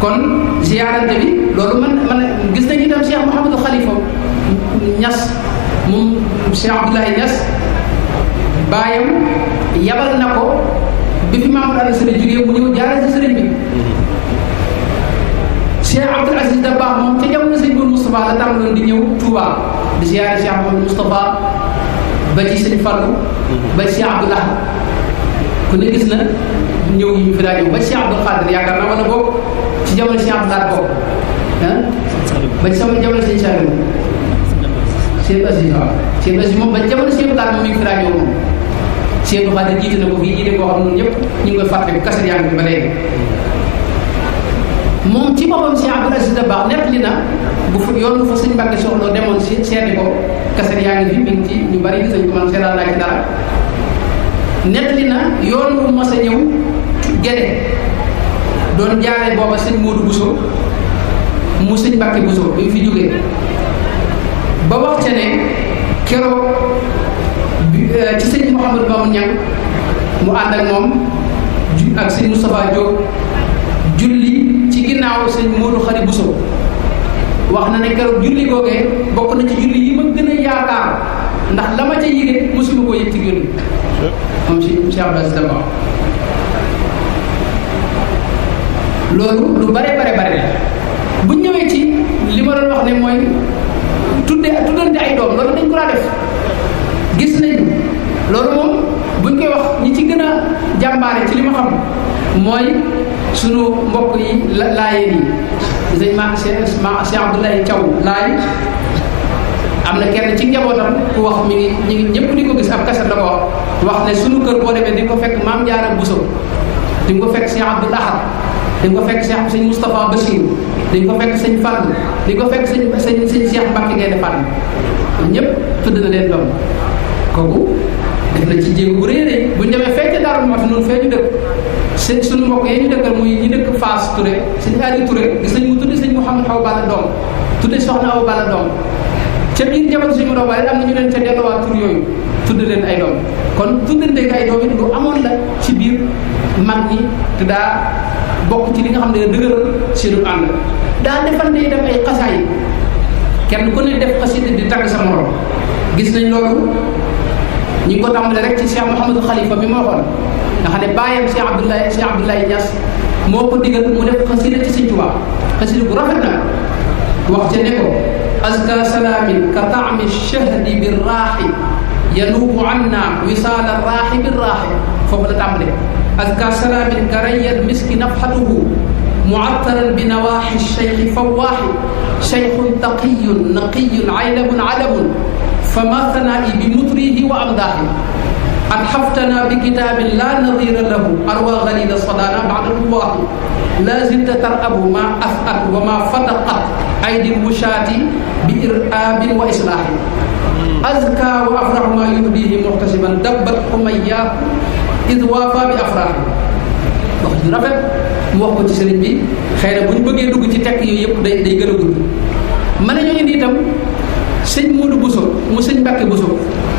kon ziyaarante bi loolu man gis nañu itam Cheikh Mouhamadou Khalifa Niass moom Cheikh Abdoulaye Niass baayam yabal na ko bi fi Mamadou Alla Sëriñ jógee mu ñëw jaarale ci sëriñ bi Cheikh Abdoul Aziz Dabakh moom ca jamono sëriñ Mourou Moustapha la tàmbaloon di ñëw Touba di ziyaare Cheikh Mouhamadou Moustapha ba ci sëriñ Fallou ba ci Cheikh Abdoul Ahad ku ne gis na ñëw yi ñu fi daa ñëw ba ci Cheikh Abdoul Khadir yaakaar naa wala boog ci jamono Cheikh Abdoul Ahad boobu ba ci sama jamono sëriñ Saliou Cheikh Aziz waaw Cheikh Aziz moom ba ci jamono Cheikh Abdoul Ahad moom mi ngi fi daa ñëw moom Cheikh Abdoul Khadir jiite na ko fii jiite koo xam noonu ñëpp ñu ngi koy fàtte kaset yaa ngi ba léegi moom ci boppam Cheikh Abdoul Aziz Dabakh nettali na bu fa yoon bu fa sëñ Mbàkke soxla demoon seeti ko kaset yaa ngi fi mi ngi ci ñu bari gis nañ ko man seetaan naa ci dara nettali na yoon bu mas a ñëw Gede doon jaaree booba sëñ Modou Bousso mu sëñ Mbàkke Bousso bi fi jógee ba wax ca ne keroog ci sëñ Mouhamadou Mamoun Niang mu ànd ak moom ak sëñ Moustapha Diop julli ci ginnaaw sëñ Modou Khari Bousso wax na ne keroog julli googee bokk na ci julli yi ma gën a yaakaar ndax la ma ca yëgee mosuma koo yëg ci julli moom si Cheikh Abdoul Aziz Dabakh loolu lu bare la bu ñëwee ci li ma doon wax ne mooy tudd tuddante ay doom loolu dañ ko daa def gis nañ loolu moom buñ koy wax ñi ci gën a jàmbaare ci li ma xam mooy sunu mbokk yi laayeen yi sëñ Cheikh Abdoulaye Thiaw laay am na kenn ci njabootam ku wax mi ngi ñëpp di ko gis ab kaset la ko wax ne sunu kër boo demee di ko fekk Maam Jaara Buso di nga ko fekk Cheikh Abdoul Ahad di nga ko fekk sëñ Moustapha Bachir di nga ko fekk sëñ Fall di nga ko fekk sëñ Cheikh Mbacke Gaynde Fatma ñëpp tudd na leen doom kooku def na ci jéego bu rëy rëy bu ñu demee fekk Daaru Muxti noonu fee ñu dëkk seen suñu mbokk yi ñu dëkkal muy ñi dëkk Fass Touré sëñ Ali Touré gis nañ mu tudde sëñ Mouhamed Awa Balla doom tudde soxna Awa Balla doom ca biir jamono suñu doom waaye am na ñu leen ca delluwaat tur yooyu tudd leen ay doom kon tuddante ay doom it lu amoon la ci biir mag ñi te daa bokk ci li nga xam ne dëgëral seenu ànd daa defante itam ay xasaay kenn ku ne def xasida di tagg sa morom gis nañ loolu ñi ngi ko tàmbale rek ci Cheikh Mouhamadou Khalifa mi ma waxoon nga xam ne bàyyam Cheikh Abdoulaye Niass moo ko digal mu def xasida ci Sëñ Tuubaa xasida bu rafet na wax ca ne ko azka salaamin ka taami shahdi bir raaxi yanuubu anna wisaala raaxi bir raaxi foofu la tàmbale azka salaamin ka rayyal miski nafxatuhu muattaran bi nawaaxi cheikhi fawaaxi cheikhun taqiyun naqiyun aylabun alabun fama thanaa'i bi mutrihi wa amdaaxi أتحفتنا بكتاب لا نظير له أروى غليل الصدانا بعد الله لا زلت ترأب ما أثأت وما فتقت أيدي الوشاة بإرآب وإصلاح أزكى وأفرح ما يهديه محتسبا دبت حمياه إذ وافى بأفراح wax ju rafet mu wax ko ci sëriñ bi xëy na bu ñu bëggee dugg ci tekk yooyu yëpp day gën a gudd mën nañoo indi itam sëñ Modou Bousso mu sëñ Mbacke Bousso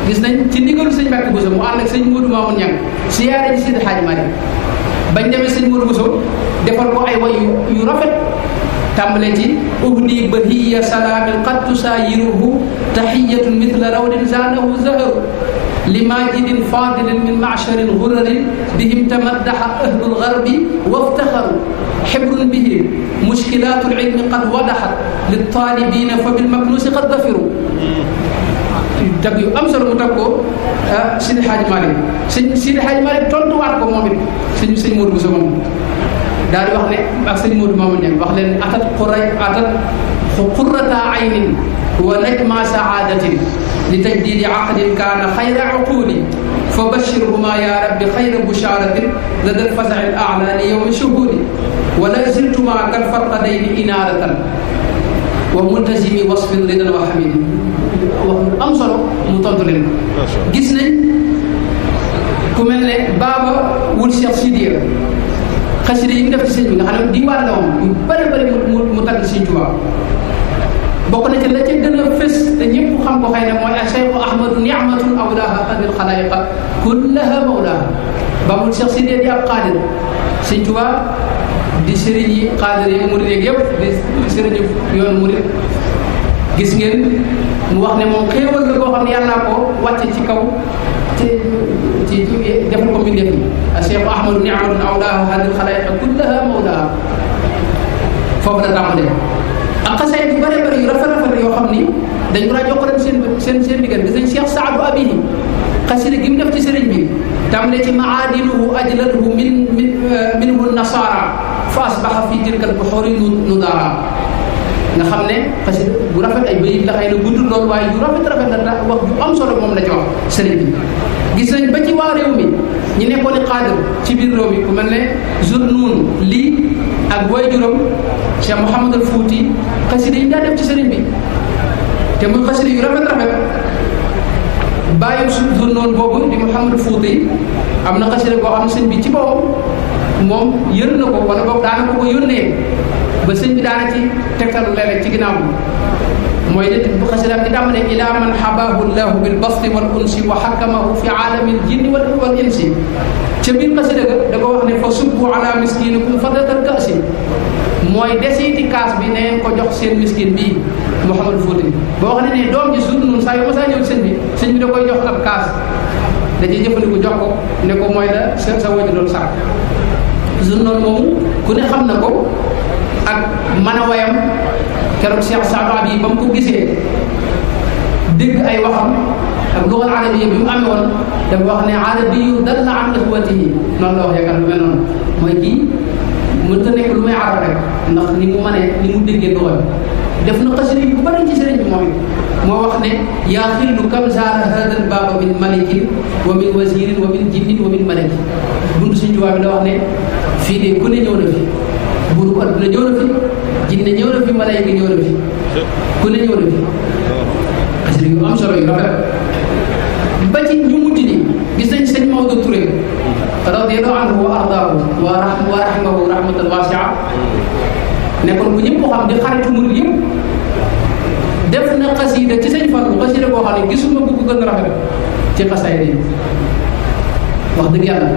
gis nañ ci ndigalu sëñ Mbacke Bousso mu ànd ak sëñ Modou Mamoun Niang siyaare ji Seydi Hadji Malick bañ demee sëñ Modou Bousso defal ko ay way yu rafet tàmbalee ci uhdi bahiya salaamin qad tusaayiruhu tahiyatun mithla rawdin zaanahu zaharu limajidin fadilin min macharin gurarin bihim tamaddaxa ahlul garbi waftaxaru xibrun bihim mushkilatul ilmi qad wadaxat liltalibina fa bilmaknuusi qad dafiru tag yu am solo mu tag ko Seydi Hadji Malick Seydi Hadji Malick tontuwaat ko moom it sëñ Modou Bousso moom daal di wax ne ak sëñ Modou Mamoun Niang wax leen atat qurrata aynin wa najma saadatin li tajdidi aqdin kaana xayra uquli fa bashirhuma ya rabbi xayra busharatin lada alfasaci al'ala li yowmi shuhudi wala ziltuma kal farqadayni inaaratan wa multazimi wasfin ridan wa hamidi wax am solo mu tontu leen gis nañ ku mel ne Baba wul Cheikh Sidiya xasida yi mu def ci sëñ bi nga xam ne diwaan la woon yu bëri bëri mu tagg Sëñ Tuubaa bokk na ci la ca gën a fës te ñëpp xam ko xëy na mooy ak Cheikh Ahmadu ni'matun awlaaha qadil xalaayiqa kullaha mawlaaha Babul Cheikh Sidiya di ab xaadir Sëñ Tuubaa di sëriñ yi xaadir yi murid yeeg yëpp di sëriñ yoonu murid gis ngeen mu wax ne moom xéewal la koo xam ne yàllaa ko wàcce ci kaw ci defal ko mbindeef yi Cheikh Ahmadu ni'matun awlaaha qadil xalaayiqa kullaha mawlaaha foofu la tàmbalee ak xasaay yu bare bare yu rafet yoo xam ni dañ ko daa jokkalante seen diggante gis nañ Cheikh Saadu Abihi xasida gi mu def ci sëriñ bi tàmbalee ci maadinuhu ajlaluhu minhu nasara fa asbaha fi tilka al-buhuri nudara nga xam ne xasida bu rafet ay bayit la xëy na guddul loolu waaye yu rafet la wax ju am solo moom la ci wax sëriñ bi gis nañ ba ci waa réew mi ñi nekkoon i xaadir ci biir réew mi ku mel ne Zurnuun lii ak waajuram Cheikh Mouhamadul Fouti xasida yi daa def ci sëriñ bi te muy xasida yu rafet bàyyi Zurnuun boobu di Mouhamadul Fouti am na xasida boo xam ne sëñ bi ci boppam moom yër na ko wala boog daana ko yónnee ba sëñ bi daana ci tegtalu léeg-léeg ci ginnaaw bi mooy nit bu xasidaam di tàmbalee ila man xabahu llahu bil basti wal unsi wa xakamahu fi aalamil jinni wal insi ca biir xasida ga da ko wax ne fa subbu ala miskinikum fadatal kaasi mooy desiiti kaas bi neen ko jox seen miskin bii Mouhamadou Fouti boo xam ne doom ji Zurnuun saa yu ma saa ñëw sëñ bi da koy jox ab kaas da ciy jëfandiku jox ko ne ko mooy la sa waju doon sax Zurnuun moomu ku ne xam na ko ak mën a wayam keroog Cheikh Saadu Abi ba mu ko gisee dégg ay waxam ak lugal arabiyya bi mu amee woon dafa wax ne arabiyyu dalla an ikhwatihi noonu la wax yaakaar lu mel noonu mooy kii mënta nekk lu may arab rek ndax ni mu mënee ni mu déggee lugal def na xasida yu bari ci sëriñ bi moom moo wax ne yaa xillu kam zaara hada al baaba min malikin wa min wasirin wa min jinnin wa min malaki buntu suñu tubaab bi da wax ne fii de ku ne ñëw na fi buuru adduna ñëw na fi jinne ñëw na fi malayka ñëw na fi ku ne ñëw na fi xasida yu am solo yu rafet ba ci ñu mujj ni gis nañ sëñ Maodo Touré radiyallahu anhu wa ardaahu wa rahimahu rahmatan wasi'a nekkoon bu ñëpp xam di xaritu murid yëpp def na xasida ci sëñ Fallu xasida boo xam ne gisuma bu ko gën a rafet ci xasaay yi wax dëgg yàlla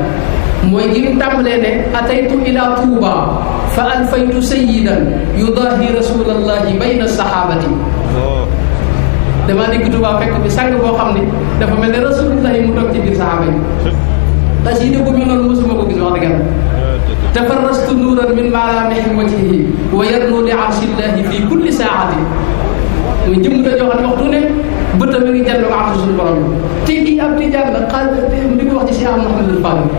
mooy gi tàmbalee ne ataytu ila Tuuba fa alfaytu sayyidan yudahi rasulallahi bayna sahabati damaa dégg Tuuba fekk bi sang boo xam ne dafa mel ne rasulullahi mu toog ci biir saxaaba yi xasida bu mel noonu mosuma ko gis wax dëgg yàlla tafarrastu nuuran min malaamihi wajhihi wa yarnu li arshillahi fi kulli saatin muy jëm la joo xam ne waxtu ne bëtam mi ngi jàll ko am suñu borom te kii ab tijaan la xaal di ko wax ci Cheikh Mouhamadul Fadil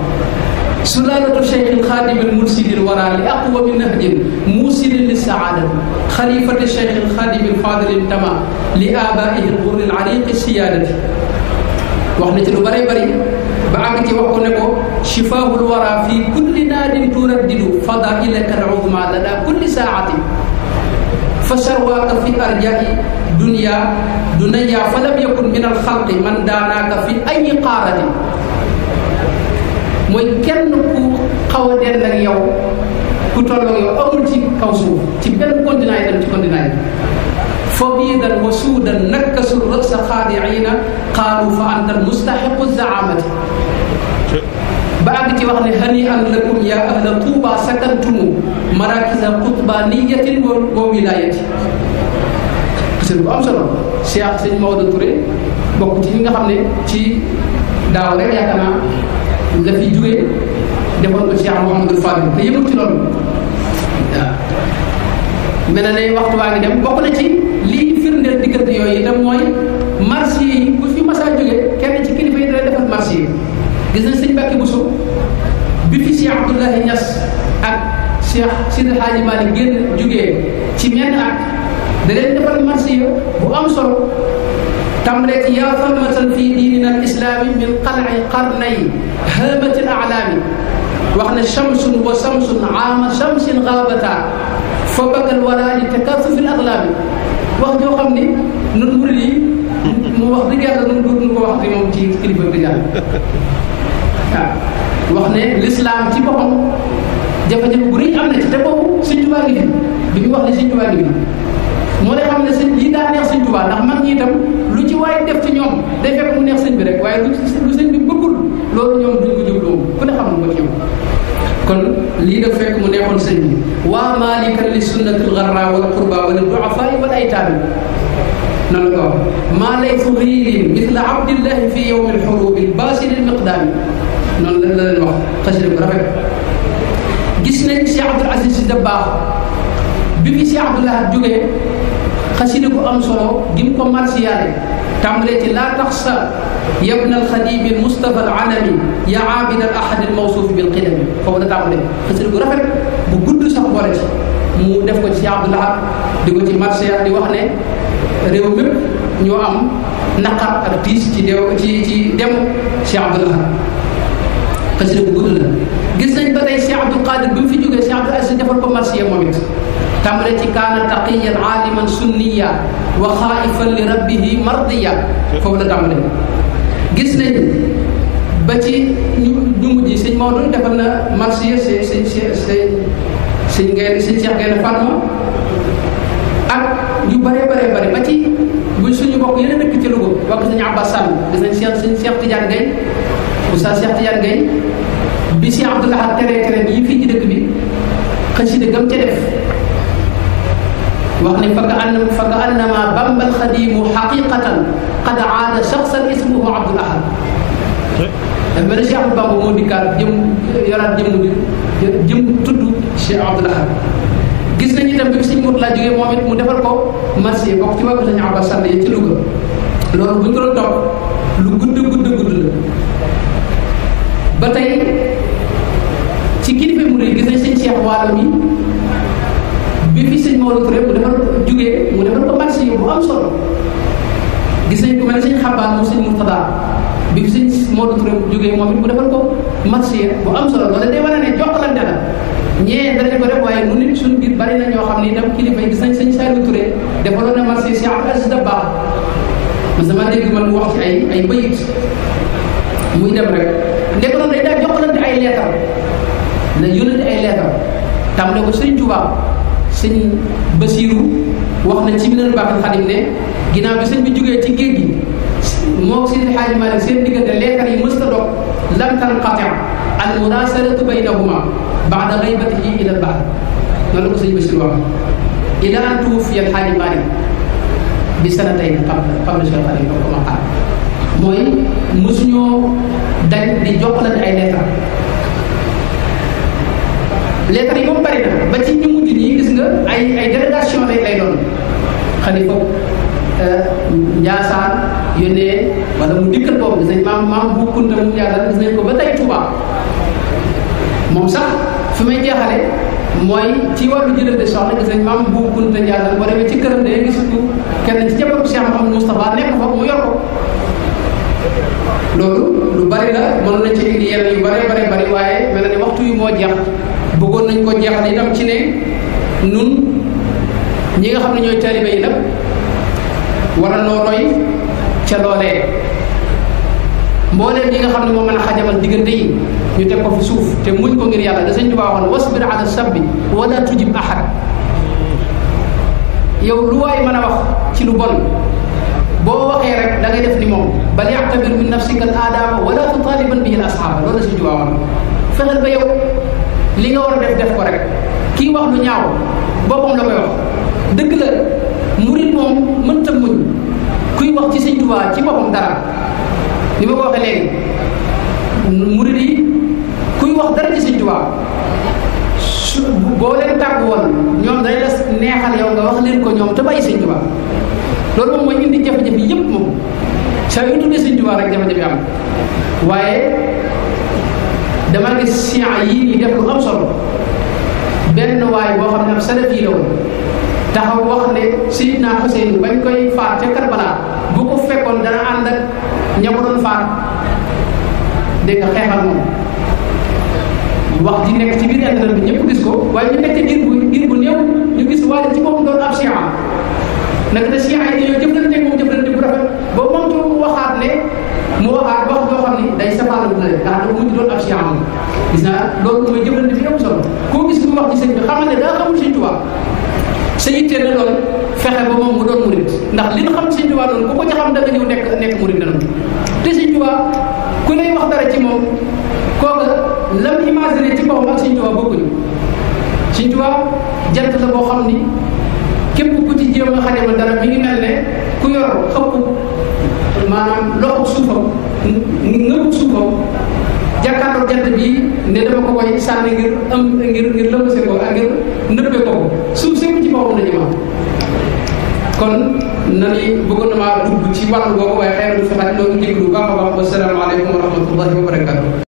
sulalatu cheikh alxaadim almursidi alwara li aqwa min nahjin muusilin lissaadati xalifati cheikh alxaadim alfadil tama li abaihi alghurri alariqi siyaadati wax na ci lu bëree bëri ba àgg ci wax ko ne ko shifaahul wara fi kulli naadin turaddidu fadailaka aluzma lada kulli saati fa sarwaaka fi arjai dunya falam yakun min alxalqi man daanaaka fi ay qaarati mooy kenn ku xaw a dend ak yow ku tolloo yow amul ci kaw suuf ci benn continent yi dem ci continent yi fabiidan wa suudan nakkasu rasa xaadiina qaalu fa anta almustaxiqu zaamati ba àgg ci wax ne hani an lakum ya ahla tuuba sakantumu marakisa qutbaniyatin wa wilayati xasee bu am solo Cheikh sëñ Maodo Touré bokk ci ñi nga xam ne ci daaw rek yaakaar naa la fi jógee defoon ko Cheikh Mouhamadul Fadil te yëmul ci loolu waaw mel na ne waxtu waa ngi dem bokk na ci lii firndeel diggante yooyu itam mooy marché yi bu fi masaa jógee kenn ci kilifa yi dana defal marché yi gis nañ sëñ Mbàkke Buso bi fi Cheikh Abdoulaye Niass ak Cheikh Sidi Hadji Malick génn jógee ci menn at da leen defal marché yi bu am solo tàmbalee ci yaa falmatan fii diinina al islaami min qal'i qarnay haamati al a'laami wax ne shamsun wa samsun aama shamsin gaabata fa bakal wala li takathufi al aglaami wax joo xam ni nun murid yi mu wax dëgg yàlla nun dootuñu ko wax di moom ci kilifa di jàll waaw wax ne l'islam ci boppam jafe-jafe bu rëy am na ci te boobu Sëñ Tuubaa ngi fi bi ñu wax ne Sëñ Tuubaa ngi fi moo lay xam ne sëñ lii daa neex Sëñ Tuubaa ndax mag ñi itam lu ci waaye def ci ñoom day fekk mu neex sëñ bi rek waaye lu sëñ bi bëggul loolu ñoom duñ ko jóg doomu ku ne xam na ko ci ñoom kon lii daf fekk mu neexoon sëñ bi waa malikan li sunnatil gharra wal qurba wal du'afa wal aytaam noonu la ko wax maa laysu ghiirin mithla abdillahi fi yawmi alxurubi baasiri almiqdaami noonu la leen wax xasida bu rafet gis nañ Cheikh Abdoul Aziz Sy Dabakh bi fi Cheikh Abdoulaye jógee xasida bu am solo gi mu ko marsiyaale tàmbalee ci laa taxsa yabna alxadimi almustafa alalami ya aabida al ahad almawsuuf bil qidami foofu la tàmbalee xasida bu rafet bu gudd sax boole ci mu def ko ci Cheikh Abdoulaye di ko ci marsiyaal di wax ne réew mépp ñoo am naqar ak tiis ci dem Cheikh Abdoulaye xasida bu gudd la gis nañ ba tey Cheikh Abdou Qadir bi mu fi jógee Cheikh Abdou Aziz defal ko marsiya moom it tàmbale ci kaana taqiyan aaliman sunniya wa xaa'ifan li rabbihi mardiya foofu la tàmbale gis nañ ba ci ñu mujj sëñ Maodo defal na marsiya sëñ Cheikh Gaynde Fatma ak yu bëree bëri ba ci bu suñu bokk yeneen dëkk ci Louga wax sëñ Abbas Sall gis nañ sëñ Cheikh Tidiane Gaye Oustaz Cheikh Tidiane Gaye bi Cheikh Abdoulaye tere yi fii ci dëkk bi xasida gam ca def wax ne fa ka annama bamba alxadimu xaqiqatan qad aada shaxsan ismuhu Abdul Ahad dafa mel ne Cheikh Bamba moo dikkaat yoraat jëm tudd Cheikh Abdul Ahad gis nañu itam bi Sëñ Mourtala jógee moom it mu defal ko marché bokk ci wàllu Sëñ Abbas Sall yi ci Louga loolu buñ ko doon topp lu gudd la ba tey ci kilifa mu ne gis nañ sëñ Cheikh Waalo mi bi fi sëñ Maodo Touré mu defal ko marché bu am solo gis nañ ko mel ne sëñ Xabaar mu sëñ Murtada bi fi sëñ Maodo Touré jógee moom it mu defal ko marché bu am solo loolu day wane ne jokkalante la ñee danañ ko def waaye mu nit suñu biir bari na ñoo xam ne itam kilifa yi gis nañ sëñ Saliou Touré defaloon na marché Cheikh Abdou Aziz Dabakh man sama dégg man mu wax ci ay bayit muy dem rek ndek noonu day daal jokkalante ay leetar la yónnante ay leetar tam ne ko sëñ Touba sëñ Basiiru wax na ci Minanul Baaxil Xadim ne ginnaaw bi sëñ bi jógee ci géej gi moo Seydi Hadji Malick seen diggante leetar yi mësta dog lam tanqati al murasalatu baynahuma ba'da ghaybatihi ila al bahr noonu la ko sëñ Basiiru wax ila an tuwuffiya al Hadji Malick bi sanatayn qabla Cheikh Xadim ko ma xaar mooy mësuñoo dañ di jokkalante ay leetar yi moom bari na ba ci ñu mujj ñi gis nga ay délégation lay doon xalifa Njaasaan yónnee wala mu dikkal boobu gis nañ maam bu Kunta mu Njaasaan gis nañ ko ba tey Touba moom sax fi may jeexale mooy ci wàllu jëlante soxna gis nañ maam bu Kunta Njaasaan boo demee ci këram de gis ko kenn ci jabaru Cheikh Mouhamadou Moustapha nekk fa mu yor ko loolu lu bari la mënoon nañ ci indi yenn yu bari waaye mel na ni waxtu yu moo jeex bëggoon nañ ko jeexal itam ci ne nun ñi nga xam ne ñooy taalibe yi nag war a noo roy ca loolee mbooleem ñi nga xam ne moo mën a xajamal diggante yi ñu teg ko fi suuf te muñ ko ngir yàlla da Sëñ Tuubaa waxoon wasbir ala sabbi wala tujib ahad yow lu waay mën a wax ci lu bon boo waxee rek da ngay def ni moom bal ya'tabir min nafsika al aadaaba wala tutaliban bihi al ashaaba loolu la Sëñ Tuubaa waxoon fexeel ba yow li nga war a def ko rek kii wax lu ñaaw boppam la koy wax dëgg la murid moom mënta muñ kuy wax ci Sëñ Tuubaa ci boppam dara ni ma ko waxee léegi murid yi kuy wax dara ci Sëñ Tuubaa boo leen tàgg woon ñoom dañ la neexal yow nga wax leen ko ñoom te bàyyi Sëñ Tuubaa loolu moom mooy indi jafe-jafe yëpp moom saa yu tuddee Sëñ Tuubaa rek jafe-jafe am waaye dama gis siyaa yii nii def lu am solo benn waay boo xam ne am salafi la woon taxaw wax ne Seydina Xuseyn bañ koy faat ca Karbala bu ko fekkoon dana ànd ak ña ko doon faat dégg nga xeexal moom wax di nekk ci biir internet bi ñëpp gis ko waaye ñu nekk ci ngir bu néew ñu gis waaye ci moom doon ab siyaa naka la siyaa yi dañoo jëflante moom jëflante bu rafet ba moom ci mu waxaat ne mu waxaat wax boo xam ni day safaanu bu la ndax dafa mujj doon ab siyaa moom gis naa loolu mooy jëflante bi am solo koo gis mu wax ci sëñ bi xamal ne daa xamul Sëñ Tuubaa sa yittee na loolu fexe ba moom mu doon murid ndax li nga xam Sëñ Tuubaa noonu ku ko ca xam da nga ñëw nekk murid dana te Sëñ Tuubaa ku lay wax dara ci moom kooka lam imaginer ci boppam ak Sëñ Tuubaa bokkuñu Sëñ Tuubaa jant la boo xam ni képp ku ci jéem a xajamal dara mi ngi mel ne ku yor xëpp maanaam loxo suufam ngëbu suufam jàkkaarloo jant bi ne dama ko koy sànni ngir lëmbase ko ak ngir nëbbee ko suuf sépp ci boppam la ñu wax kon nani bëggoon na maa dugg ci wàllu boobu waaye xëy na du fi xaj loolu jéglu baax a baax wasalaamaaleykum wa rahmatullahi wa barakatuh